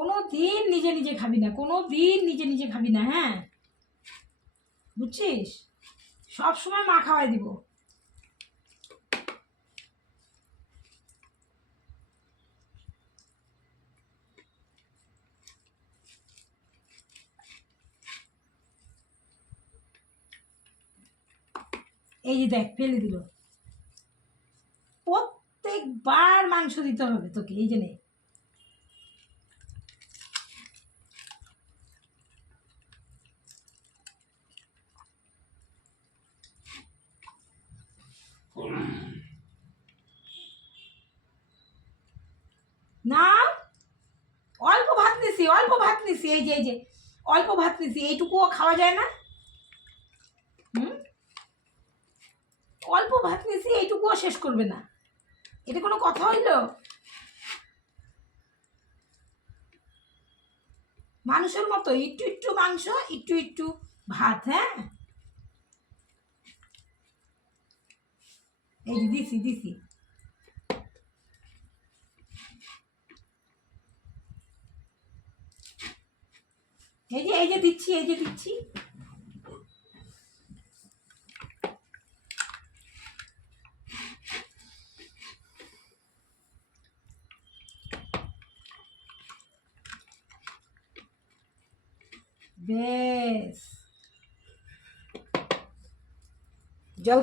কোনো দিন নিজে নিজে খাবি না, কোনো দিন নিজে নিজে খাবি না, হ্যাঁ বুঝছিস? সব সময় মা খাওয়াই দিব। এই যে দেখ ফেলে দিল, প্রত্যেকবার মাংস দিতে হবে তোকে, এই যে নে। না অল্প ভাত নিছি, অল্প ভাত নিছি, এই যে এই যে অল্প ভাত নিছি, এইটুকুও খাওয়া যায় না? অল্প ভাত নিছি, এইটুকুও শেষ করবে না, এটা কোনো কথা হইল? মানুষের মতো একটু একটু মাংস, একটু একটু ভাত, হ্যাঁ এই যে দিছি দিছি। এই যে দিচ্ছি, এই যে দিচ্ছি। বেশ, জল